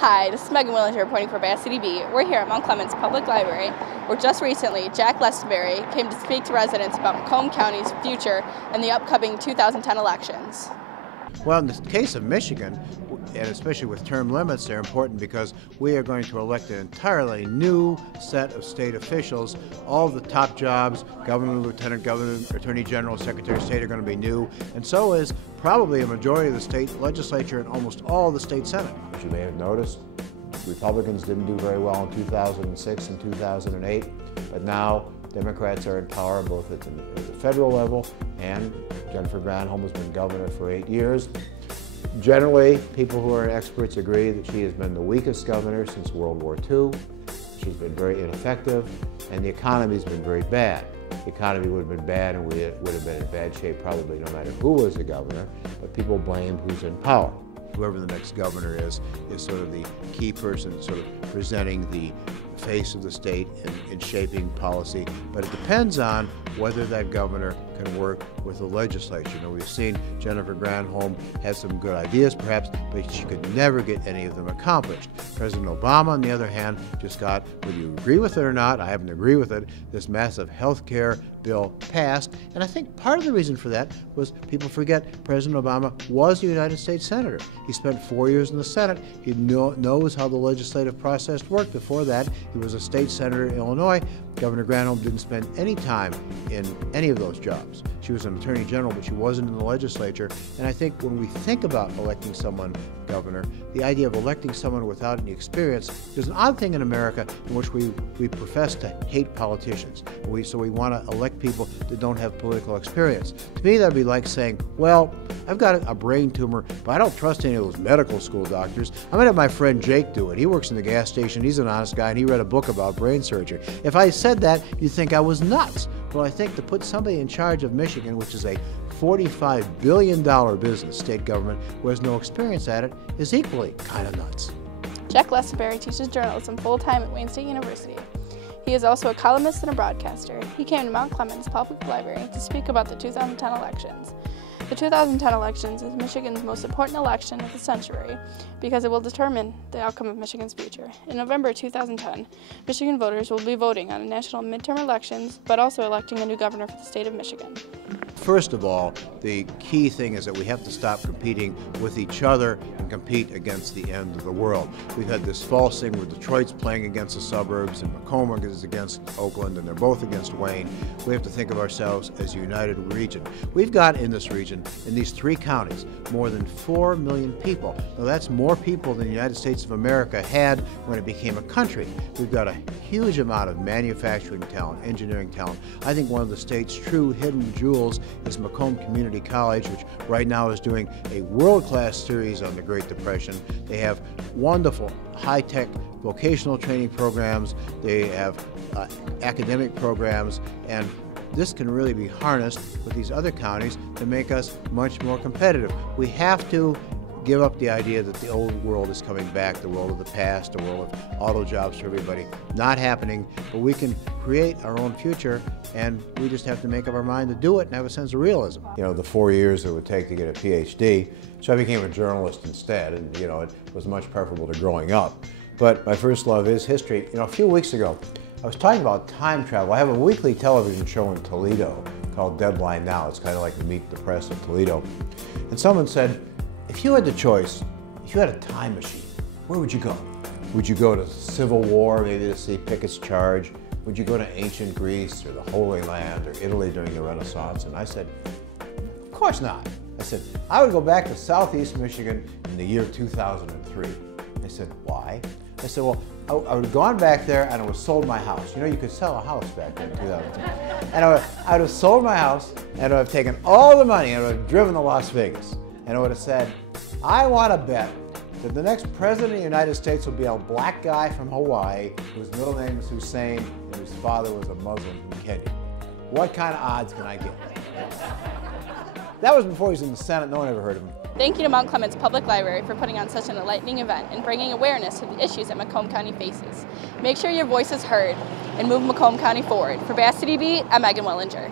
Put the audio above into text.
Hi, this is Megan Willinger reporting for Bass City Beat. We're here at Mount Clemens Public Library, where just recently Jack Lessenberry came to speak to residents about Macomb County's future and the upcoming 2010 elections. Well, in the case of Michigan, and especially with term limits, they're important because we are going to elect an entirely new set of state officials. All of the top jobs, governor, lieutenant governor, attorney general, secretary of state, are going to be new, and so is probably a majority of the state legislature and almost all the state senate. As you may have noticed, Republicans didn't do very well in 2006 and 2008, but now Democrats are in power both at the federal level, and Jennifer Granholm has been governor for 8 years. Generally, people who are experts agree that she has been the weakest governor since World War II. She's been very ineffective, and the economy's been very bad. The economy would have been bad, and we would have been in bad shape probably no matter who was the governor, but people blame who's in power. Whoever the next governor is sort of the key person sort of presenting the face of the state in shaping policy, but it depends on whether that governor can work with the legislature. Now, we've seen Jennifer Granholm had some good ideas perhaps, but she could never get any of them accomplished. President Obama, on the other hand, just got, whether you agree with it or not, I happen to agree with it, this massive health care bill passed, and I think part of the reason for that was people forget President Obama was a United States Senator. He spent 4 years in the Senate. He knows how the legislative process worked. Before that, he was a state senator in Illinois. Governor Granholm didn't spend any time in any of those jobs. She was an attorney general, but she wasn't in the legislature. And I think when we think about electing someone governor, the idea of electing someone without any experience, there's an odd thing in America in which we profess to hate politicians. So we want to elect people that don't have political experience. To me, that'd be like saying, well, I've got a brain tumor, but I don't trust any of those medical school doctors. I'm going to have my friend Jake do it. He works in the gas station. He's an honest guy, and he read a book about brain surgery. If I said that, you'd think I was nuts. Well, I think to put somebody in charge of Michigan, which is a $45 billion business, state government, who has no experience at it, is equally kind of nuts. Jack Lessenberry teaches journalism full-time at Wayne State University. He is also a columnist and a broadcaster. He came to Mount Clemens Public Library to speak about the 2010 elections. The 2010 elections is Michigan's most important election of the century because it will determine the outcome of Michigan's future. In November 2010, Michigan voters will be voting on national midterm elections, but also electing a new governor for the state of Michigan. First of all, the key thing is that we have to stop competing with each other and compete against the end of the world. We've had this false thing where Detroit's playing against the suburbs and Macomb is against Oakland, and they're both against Wayne. We have to think of ourselves as a united region. We've got in this region, in these 3 counties, more than 4 million people. Now, that's more people than the United States of America had when it became a country. We've got a huge amount of manufacturing talent, engineering talent. I think one of the state's true hidden jewels is Macomb Community College, which right now is doing a world-class series on the Great Depression. They have wonderful high-tech vocational training programs. They have academic programs, and this can really be harnessed with these other counties to make us much more competitive. We have to give up the idea that the old world is coming back, the world of the past, the world of auto jobs for everybody. Not happening, but we can create our own future, and we just have to make up our mind to do it and have a sense of realism. You know, the 4 years it would take to get a PhD, so I became a journalist instead, and you know, it was much preferable to growing up. But my first love is history. You know, a few weeks ago, I was talking about time travel. I have a weekly television show in Toledo called Deadline Now. It's kind of like the Meet the Press of Toledo. And someone said, if you had the choice, if you had a time machine, where would you go? Would you go to the Civil War, maybe to see Pickett's charge? Would you go to ancient Greece or the Holy Land or Italy during the Renaissance? And I said, of course not. I said, I would go back to Southeast Michigan in the year 2003. They said, why? I said, well, I would have gone back there and I would have sold my house. You know, you could sell a house back then in 2002. And I would have sold my house, and I would have taken all the money and I would have driven to Las Vegas. And I would have said, I want to bet that the next president of the United States will be a black guy from Hawaii whose middle name is Hussein and whose father was a Muslim in Kenya. What kind of odds can I get? That was before he was in the Senate. No one ever heard of him. Thank you to Mount Clemens Public Library for putting on such an enlightening event and bringing awareness to the issues that Macomb County faces. Make sure your voice is heard and move Macomb County forward. For Bass City Beat, I'm Megan Willinger.